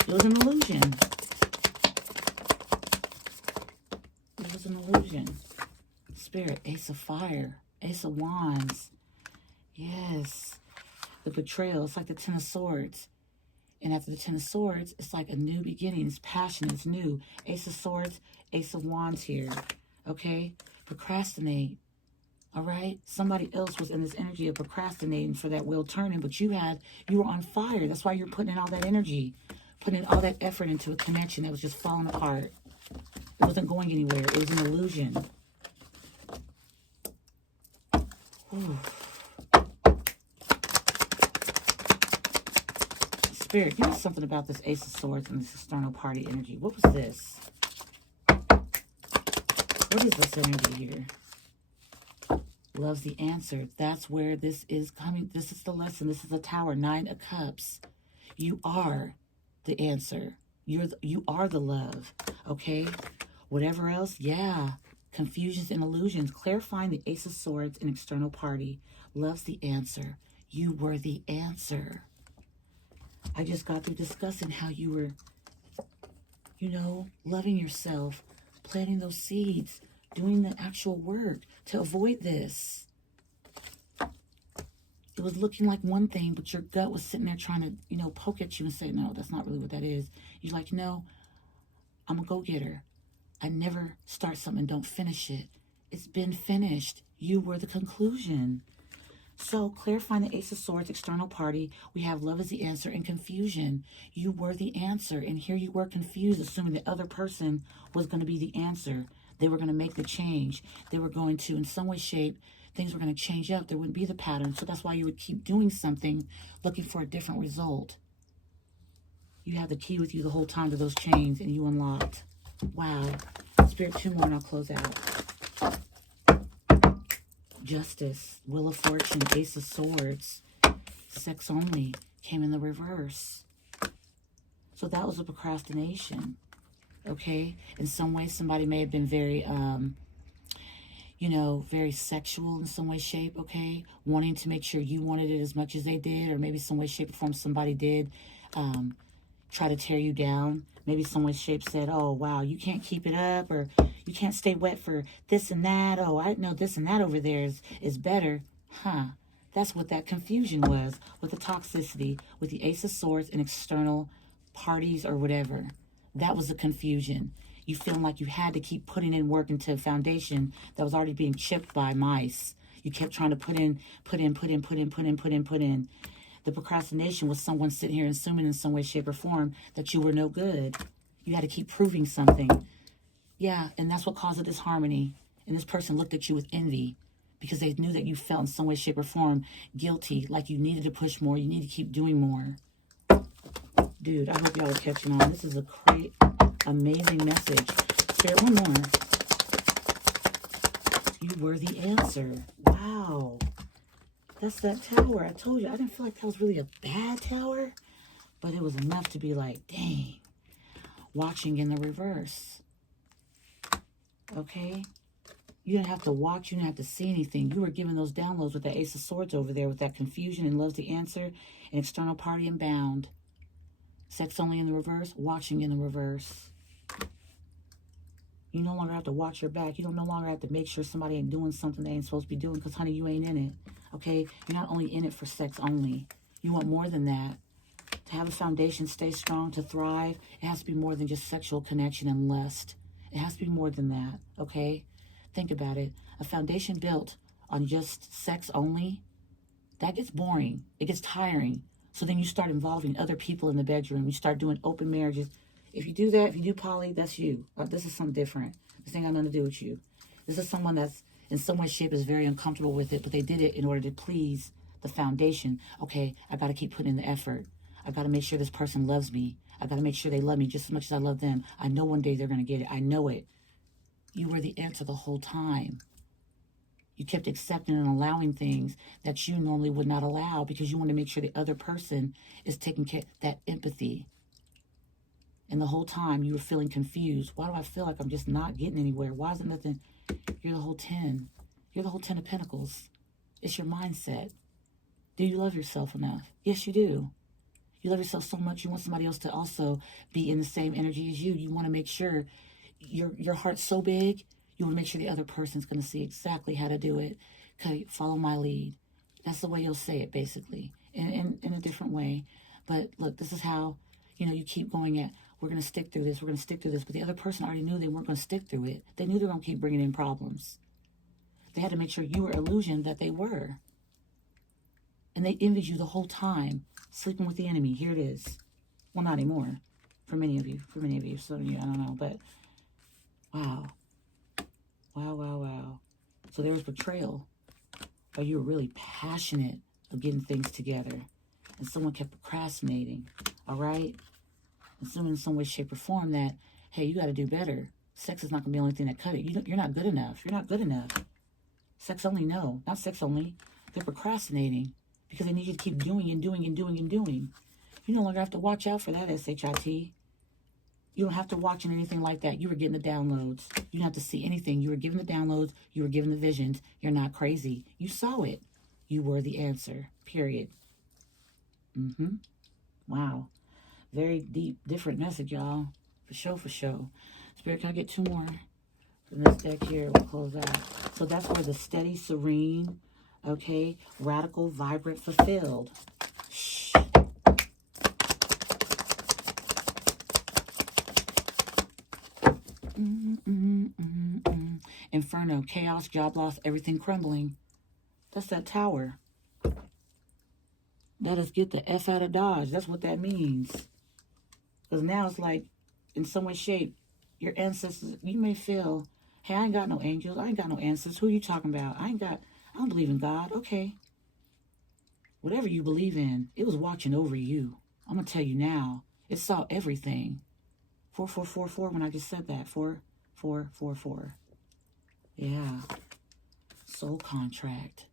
It was an illusion. It was an illusion. Spirit, Ace of Fire, Ace of Wands. Yes. The betrayal. It's like the Ten of Swords. And after the Ten of Swords, it's like a new beginning. It's passion. It's new. Ace of Swords, Ace of Wands here. Okay? Procrastinate. All right? Somebody else was in this energy of procrastinating for that wheel turning, but you were on fire. That's why you're putting in all that energy, putting in all that effort into a connection that was just falling apart. It wasn't going anywhere. It was an illusion. Ooh. Spirit, give me something about this Ace of Swords and this external party energy. What was this? What is this energy here? Love's the answer. That's where this is coming. This is the lesson. This is the Tower. 9 of Cups. You are the answer. You are the love. Okay? Whatever else, yeah. Confusions and illusions. Clarifying the Ace of Swords and external party. Love's the answer. You were the answer. I just got through discussing how you were, you know, loving yourself, planting those seeds, doing the actual work to avoid this. It was looking like one thing, but your gut was sitting there trying to, you know, poke at you and say, no, that's not really what that is. You're like, no, I'm a go-getter. I never start something and don't finish it. It's been finished. You were the conclusion. So, clarifying the Ace of Swords, external party, we have love is the answer and confusion. You were the answer, and here you were confused, assuming the other person was going to be the answer. They were going to make the change. They were going to, in some way, shape, things were going to change up. There wouldn't be the pattern, so that's why you would keep doing something, looking for a different result. You have the key with you the whole time to those chains, and you unlocked. Wow. Spirit, 2 more, and I'll close out. Justice, Wheel of Fortune, Ace of Swords, sex only, came in the reverse. So that was a procrastination, okay? In some way, somebody may have been very, you know, very sexual in some way, shape, okay? Wanting to make sure you wanted it as much as they did, or maybe some way, shape, or form somebody did try to tear you down. Maybe some way, shape said, oh, wow, you can't keep it up, or you can't stay wet for this and that. Oh, I know this and that over there is better. Huh. That's what that confusion was with the toxicity, with the Ace of Swords and external parties or whatever. That was the confusion. You feeling like you had to keep putting in work into a foundation that was already being chipped by mice. You kept trying to put in. The procrastination was someone sitting here assuming in some way, shape, or form that you were no good. You had to keep proving something. Yeah, and that's what caused the disharmony. And this person looked at you with envy because they knew that you felt in some way, shape, or form guilty, like you needed to push more, you need to keep doing more. Dude, I hope y'all are catching on. This is a great, amazing message. Spirit, one more. You were the answer. Wow. That's that tower. I told you, I didn't feel like that was really a bad tower, but it was enough to be like, dang. Watching in the reverse. Okay? You didn't have to watch. You didn't have to see anything. You were given those downloads with that Ace of Swords over there with that confusion and love's the answer and external party and bound. Sex only in the reverse. Watching in the reverse. You no longer have to watch your back. You don't no longer have to make sure somebody ain't doing something they ain't supposed to be doing because, honey, you ain't in it. Okay? You're not only in it for sex only. You want more than that. To have a foundation, stay strong, to thrive, it has to be more than just sexual connection and lust. It has to be more than that, okay? Think about it. A foundation built on just sex only, that gets boring. It gets tiring. So then you start involving other people in the bedroom. You start doing open marriages. If you do that, if you do poly, that's you. This is something different. This ain't got nothing to do with you. This is someone that's in some way, shape, is very uncomfortable with it, but they did it in order to please the foundation. Okay, I got to keep putting in the effort. I got to make sure this person loves me. I got to make sure they love me just as much as I love them. I know one day they're going to get it. I know it. You were the answer the whole time. You kept accepting and allowing things that you normally would not allow because you want to make sure the other person is taking care of that empathy. And the whole time you were feeling confused. Why do I feel like I'm just not getting anywhere? Why is it nothing? You're the whole 10. You're the whole 10 of Pentacles. It's your mindset. Do you love yourself enough? Yes, you do. You love yourself so much, you want somebody else to also be in the same energy as you. You want to make sure your heart's so big, you want to make sure the other person's going to see exactly how to do it. Okay, follow my lead. That's the way you'll say it, basically, in a different way. But look, this is how, you keep going at, we're going to stick through this, we're going to stick through this. But the other person already knew they weren't going to stick through it. They knew they were going to keep bringing in problems. They had to make sure you were illusioned that they were. And they envied you the whole time. Sleeping with the enemy. Here it is. Well, not anymore. For many of you. Some of you, I don't know. But, wow. Wow. So there was betrayal. Or you were really passionate of getting things together. And someone kept procrastinating. All right? Assuming in some way, shape, or form that, hey, you got to do better. Sex is not going to be the only thing that cut it. You're not good enough. You're not good enough. Sex only, no. Not sex only. They're procrastinating. Because they need you to keep doing and doing. You no longer have to watch out for that, SHIT. You don't have to watch anything like that. You were getting the downloads. You don't have to see anything. You were given the downloads. You were given the visions. You're not crazy. You saw it. You were the answer. Period. Wow. Very deep, different message, y'all. For sure. Spirit, can I get 2 more from this deck here? We'll close out. So that's where the steady, serene, okay, radical, vibrant, fulfilled. Shh. Inferno, chaos, job loss, everything crumbling. That's that tower. That is get the F out of Dodge. That's what that means. Because now it's like, in some way, shape, your ancestors, you may feel, hey, I ain't got no angels. I ain't got no ancestors. Who are you talking about? I don't believe in God. Okay. Whatever you believe in, it was watching over you. I'm going to tell you now. It saw everything. 4444 when I just said that. 4444. Yeah. Soul contract.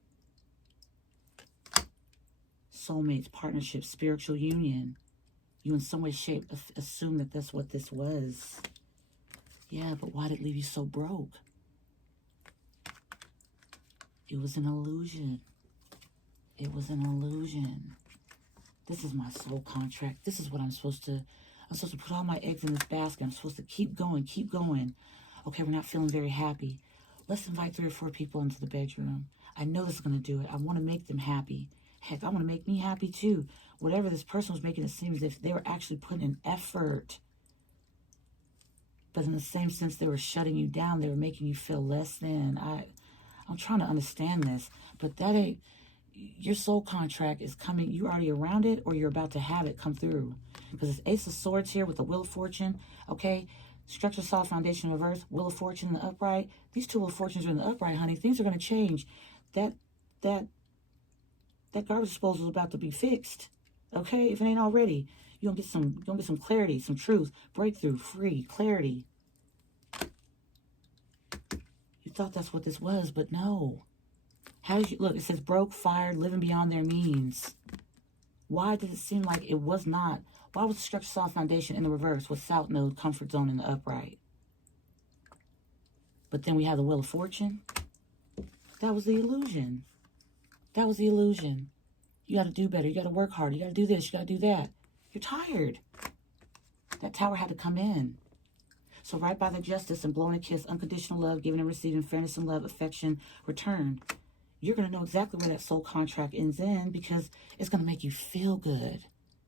Soulmates, partnership, spiritual union. You in some way, shape, assume that that's what this was. Yeah, but why did it leave you so broke? It was an illusion. It was an illusion. This is my soul contract. This is what I'm supposed to put all my eggs in this basket. I'm supposed to keep going, keep going. Okay, we're not feeling very happy. Let's invite 3 or 4 people into the bedroom. I know this is going to do it. I want to make them happy. Heck, I want to make me happy too. Whatever this person was making it seem as if they were actually putting in effort. But in the same sense, they were shutting you down. They were making you feel less than. I'm trying to understand this. But that ain't... Your soul contract is coming. You're already around it, or you're about to have it come through. Because it's Ace of Swords here with the Wheel of Fortune. Okay? Structure, solid foundation, reverse. Wheel of Fortune in the upright. These 2 Wheel of Fortunes are in the upright, honey. Things are going to change. That garbage disposal is about to be fixed. Okay? If it ain't already. You're going to get some clarity, some truth, breakthrough, free, clarity. You thought that's what this was, but no. How did you look? It says broke, fired, living beyond their means. Why did it seem like it was not? Why was the structure, solid foundation in the reverse with South Node, comfort zone in the upright? But then we have the Wheel of Fortune. That was the illusion. That was the illusion. You got to do better. You got to work harder. You got to do this. You got to do that. You're tired. That Tower had to come in. So right by the justice and blowing a kiss, unconditional love, giving and receiving, fairness and love, affection, returned. You're going to know exactly where that soul contract ends in, because it's going to make you feel good.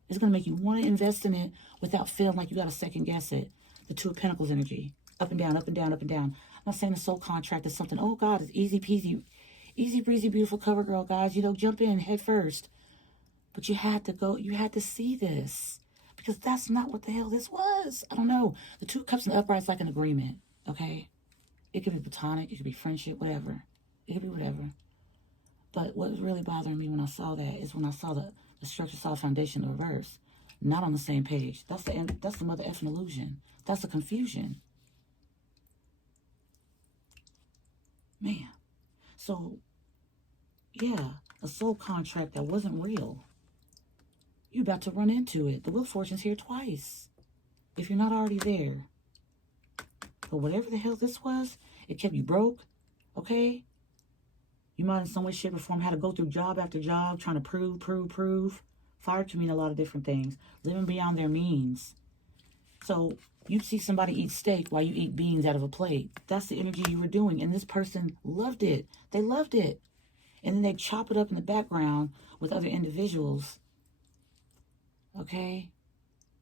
It's going to make you want to invest in it without feeling like you got to second guess it. The 2 of Pentacles energy. Up and down, up and down, up and down. I'm not saying the soul contract is something, oh God, it's easy peasy, easy breezy, beautiful cover girl, guys. You know, jump in head first. But you had to go, you had to see this. Because that's not what the hell this was. I don't know. The 2 of Cups in the upright is like an agreement. Okay? It could be platonic. It could be friendship, whatever. It could be whatever. But what was really bothering me when I saw that is when I saw the structure, solid foundation, the reverse. Not on the same page. That's the mother effing illusion. That's the confusion. Man. So, yeah, a soul contract that wasn't real. You're about to run into it. The Wheel of Fortune's here twice. If you're not already there. But whatever the hell this was, it kept you broke. Okay? You might in some way, shape, or form had to go through job after job trying to prove. Fired can mean a lot of different things. Living beyond their means. So you see somebody eat steak while you eat beans out of a plate. That's the energy you were doing. And this person loved it. They loved it. And then they chop it up in the background with other individuals. Okay?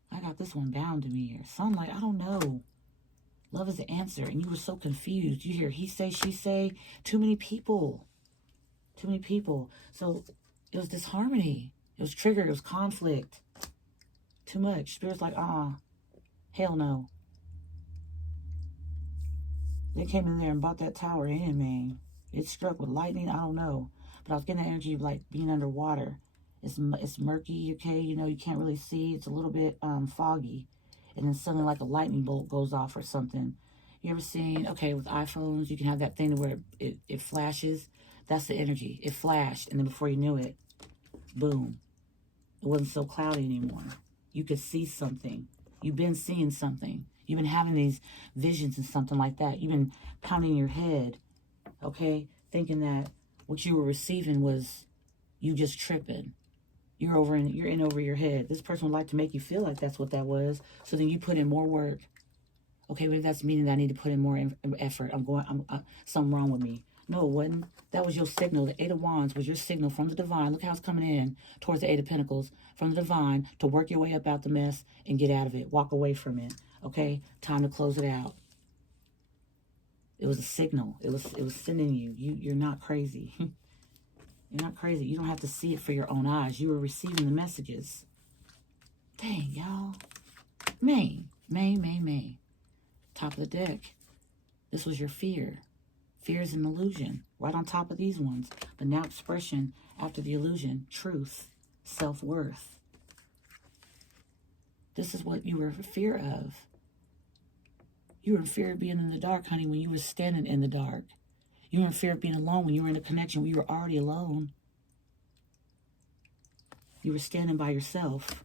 I got this one bound to me here. Sunlight, I don't know. Love is the answer. And you were so confused. You hear he say, she say. Too many people. Too many people. So it was disharmony. It was triggered. It was conflict. Too much. Spirit's like, hell no. They came in there and bought that tower in, man. It struck with lightning. I don't know. But I was getting the energy of like being underwater. It's murky, okay? You know, you can't really see. It's a little bit foggy. And then suddenly like a lightning bolt goes off or something. You ever seen, okay, with iPhones, you can have that thing where it flashes. That's the energy. It flashed, and then before you knew it, boom. It wasn't so cloudy anymore. You could see something. You've been seeing something. You've been having these visions and something like that. You've been pounding your head, okay, thinking that what you were receiving was you just tripping. You're in over your head. This person would like to make you feel like that's what that was. So then you put in more work. Okay, maybe that's meaning that I need to put in more effort. Something wrong with me. No, it wasn't. That was your signal. The 8 of Wands was your signal from the divine. Look how it's coming in towards the 8 of Pentacles. From the divine to work your way up out the mess and get out of it. Walk away from it. Okay? Time to close it out. It was a signal. It was sending you. You're not crazy. You're not crazy. You don't have to see it for your own eyes. You were receiving the messages. Dang, y'all. May. Top of the deck. This was your fear. Fear is an illusion. Right on top of these ones. But now expression after the illusion. Truth. Self-worth. This is what you were in fear of. You were in fear of being in the dark, honey, when you were standing in the dark. You were in fear of being alone when you were in a connection where you were already alone. You were standing by yourself.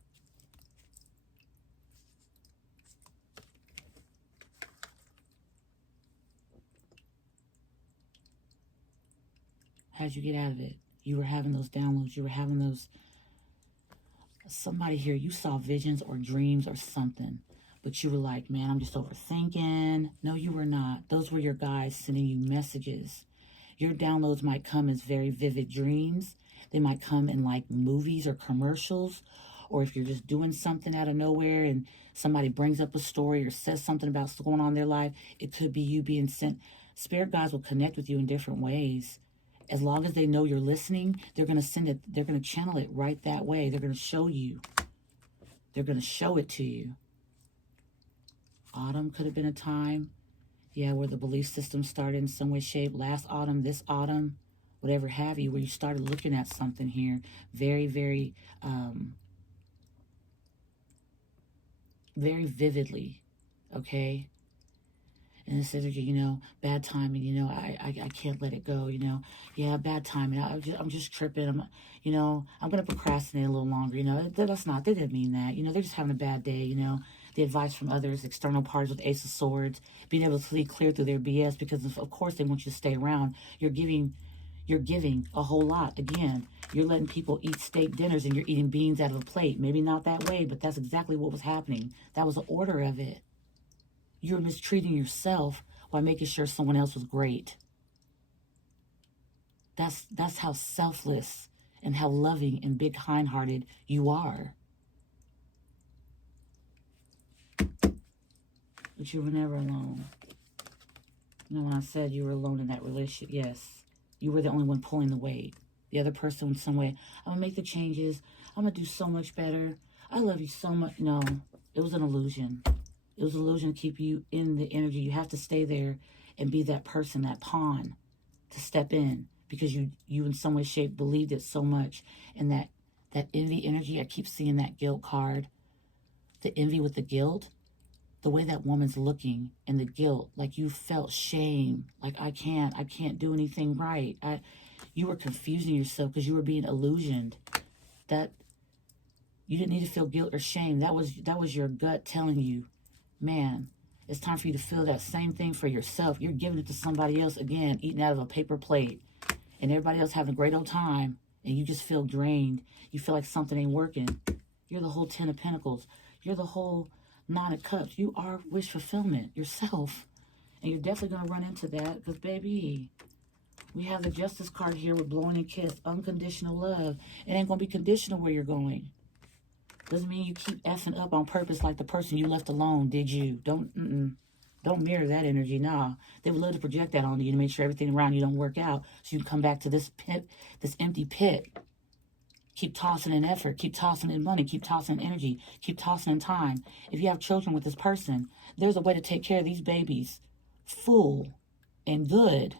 How'd you get out of it? You were having those downloads. You were having those... Somebody here, you saw visions or dreams or something. But you were like, man, I'm just overthinking. No, you were not. Those were your guides sending you messages. Your downloads might come as very vivid dreams. They might come in like movies or commercials. Or if you're just doing something out of nowhere and somebody brings up a story or says something about what's going on in their life, it could be you being sent. Spirit guides will connect with you in different ways. As long as they know you're listening, they're going to send it. They're going to channel it right that way. They're going to show you. They're going to show it to you. Autumn could have been a time, yeah, where the belief system started in some way, shape. Last autumn, this autumn, whatever have you, where you started looking at something here very, very, very vividly, okay? And this energy, you know, bad timing, you know, I can't let it go, you know. Yeah, bad timing. I'm just tripping. I'm going to procrastinate a little longer, you know. They didn't mean that. You know, they're just having a bad day, you know. The advice from others, external parties with Ace of Swords, being able to see clear through their BS because, of course, they want you to stay around. You're giving a whole lot. Again, you're letting people eat steak dinners and you're eating beans out of a plate. Maybe not that way, but that's exactly what was happening. That was the order of it. You're mistreating yourself while making sure someone else was great. That's how selfless and how loving and big kind-hearted you are. But you were never alone. You know, when I said you were alone in that relationship, yes, you were the only one pulling the weight. The other person in some way, I'm going to make the changes. I'm going to do so much better. I love you so much. No, it was an illusion. It was an illusion to keep you in the energy. You have to stay there and be that person, that pawn, to step in because you in some way, shape, believed it so much. And that envy energy, I keep seeing that guilt card. The envy with the guilt. The way that woman's looking and the guilt, like you felt shame, like I can't do anything right. You were confusing yourself because you were being illusioned. That you didn't need to feel guilt or shame. That was your gut telling you, man, it's time for you to feel that same thing for yourself. You're giving it to somebody else again, eating out of a paper plate, and everybody else having a great old time, and you just feel drained. You feel like something ain't working. You're the whole Ten of Pentacles. You're the whole Nine of Cups. You are wish fulfillment yourself. And you're definitely going to run into that because, baby, we have the Justice card here with blowing and kiss. Unconditional love. It ain't going to be conditional where you're going. Doesn't mean you keep effing up on purpose like the person you left alone, did you? Don't mirror that energy. Nah. They would love to project that on you to make sure everything around you don't work out so you can come back to this pit, this empty pit. Keep tossing in effort, keep tossing in money, keep tossing in energy, keep tossing in time. If you have children with this person, there's a way to take care of these babies full and good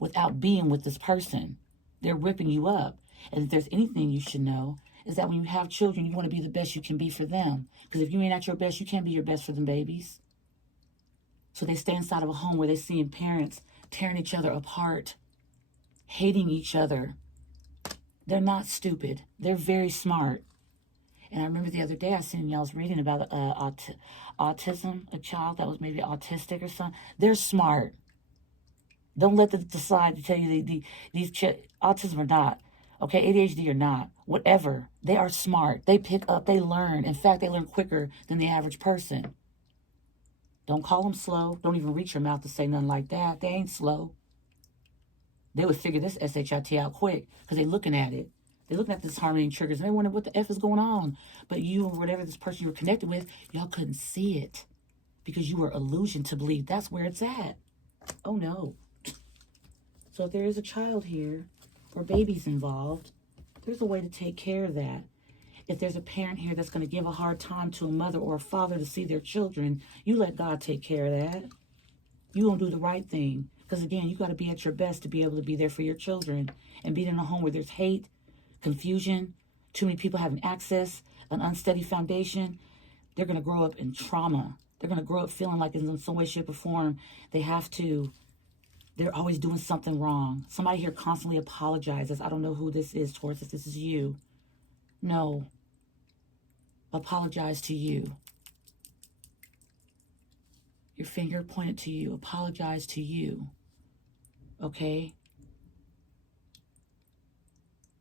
without being with this person. They're ripping you up. And if there's anything you should know, is that when you have children, you want to be the best you can be for them. Because if you ain't at your best, you can't be your best for them babies. So they stay inside of a home where they're seeing parents tearing each other apart, hating each other. They're not stupid. They're very smart. And I remember the other day I was reading about autism, a child that was maybe autistic or something. They're smart. Don't let them decide to tell you these autism or not. Okay, ADHD or not. Whatever. They are smart. They pick up. They learn. In fact, they learn quicker than the average person. Don't call them slow. Don't even reach your mouth to say nothing like that. They ain't slow. They would figure this SHIT out quick because they're looking at it. They're looking at this harmony and triggers, and they wonder what the F is going on. But you or whatever this person you were connected with, y'all couldn't see it because you were illusioned to believe that's where it's at. Oh, no. So if there is a child here or babies involved, there's a way to take care of that. If there's a parent here that's going to give a hard time to a mother or a father to see their children, you let God take care of that. You're going to do the right thing. Because, again, you got to be at your best to be able to be there for your children. And being in a home where there's hate, confusion, too many people having access, an unsteady foundation, They're going to grow up in trauma. They're going to grow up feeling like in some way, shape, or form they're always doing something wrong. Somebody here constantly apologizes. I don't know who this is, Taurus, if this is you. No. Apologize to you. Your finger pointed to you. Apologize to you. Okay?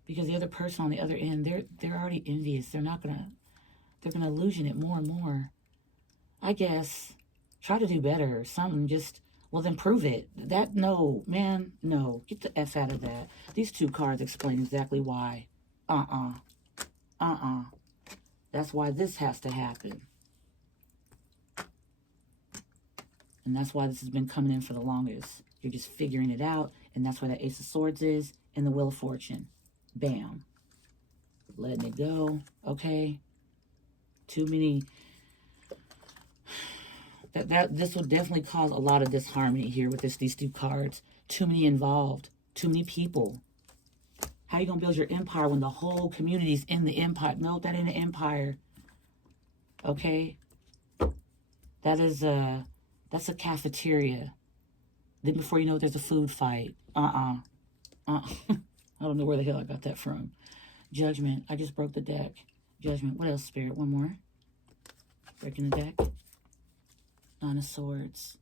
Because the other person on the other end, they're already envious. They're gonna illusion it more and more. I guess try to do better or something. Just, well, then prove it. No, man, no. Get the F out of that. These two cards explain exactly why. That's why this has to happen. And that's why this has been coming in for the longest. You're just figuring it out. And that's why the Ace of Swords is and the Wheel of Fortune. Bam. Letting it go. Okay. Too many. This will definitely cause a lot of disharmony here with these two cards. Too many involved. Too many people. How are you going to build your empire when the whole community's in the empire? No, that ain't an empire. Okay? That's a cafeteria. Then before you know it, there's a food fight. I don't know where the hell I got that from. Judgment. I just broke the deck. Judgment. What else, Spirit? One more. Breaking the deck. Nine of Swords.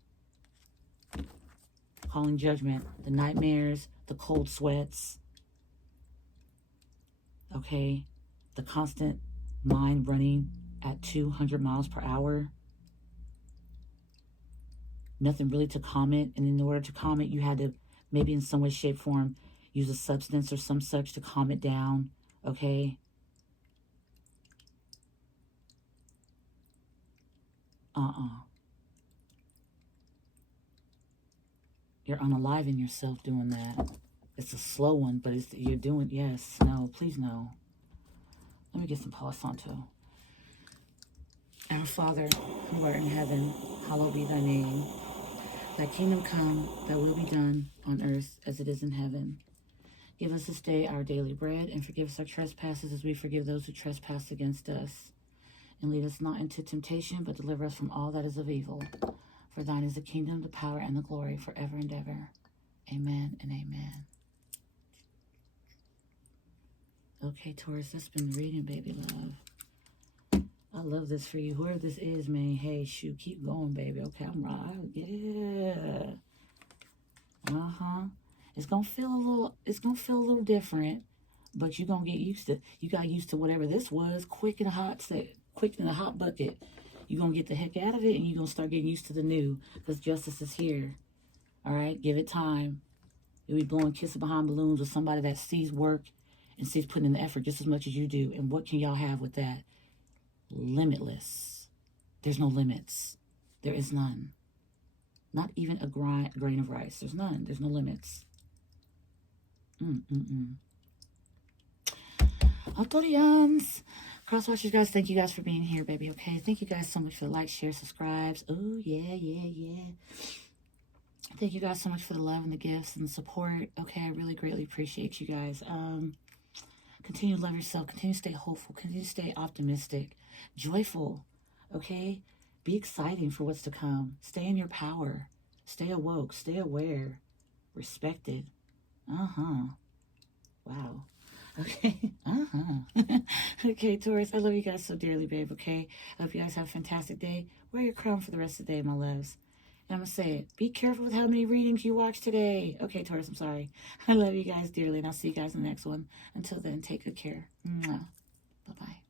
Calling judgment. The nightmares. The cold sweats. Okay? The constant mind running at 200 miles per hour. Nothing really to calm it. And in order to calm it, you had to maybe in some way, shape, form, use a substance or some such to calm it down. Okay? You're unaliving yourself doing that. It's a slow one, but you're doing, yes, no, please no. Let me get some Palo Santo. Our Father, who art in heaven, hallowed be thy name. Thy kingdom come, thy will be done on earth as it is in heaven. Give us this day our daily bread, and forgive us our trespasses as we forgive those who trespass against us. And lead us not into temptation, but deliver us from all that is of evil. For thine is the kingdom, the power, and the glory forever and ever. Amen and amen. Okay, Taurus, that's been reading, baby love. I love this for you. Whoever this is, man, hey, shoot, keep going, baby. Okay, I'm right. Yeah. It's gonna feel a little different, but you're gonna get used to. You got used to whatever this was, quick in a hot bucket. You're gonna get the heck out of it, and you're gonna start getting used to the new, because justice is here. All right, give it time. You'll be blowing kisses behind balloons with somebody that sees work and sees putting in the effort just as much as you do. And what can y'all have with that? Limitless. There's no limits. There is none. Not even a grain of rice. There's none. There's no limits. Autorians. Crosswatchers, guys, thank you guys for being here, baby, okay? Thank you guys so much for the likes, shares, subscribes. Oh, yeah. Thank you guys so much for the love and the gifts and the support. Okay, I really greatly appreciate you guys. Continue to love yourself. Continue to stay hopeful. Continue to stay optimistic. Joyful, okay? Be exciting for what's to come. Stay in your power. Stay awoke. Stay aware. Respected. Wow. Okay. Okay, Taurus, I love you guys so dearly, babe, okay? I hope you guys have a fantastic day. Wear your crown for the rest of the day, my loves. And I'm going to say it. Be careful with how many readings you watch today. Okay, Taurus, I'm sorry. I love you guys dearly, and I'll see you guys in the next one. Until then, take good care. Bye-bye.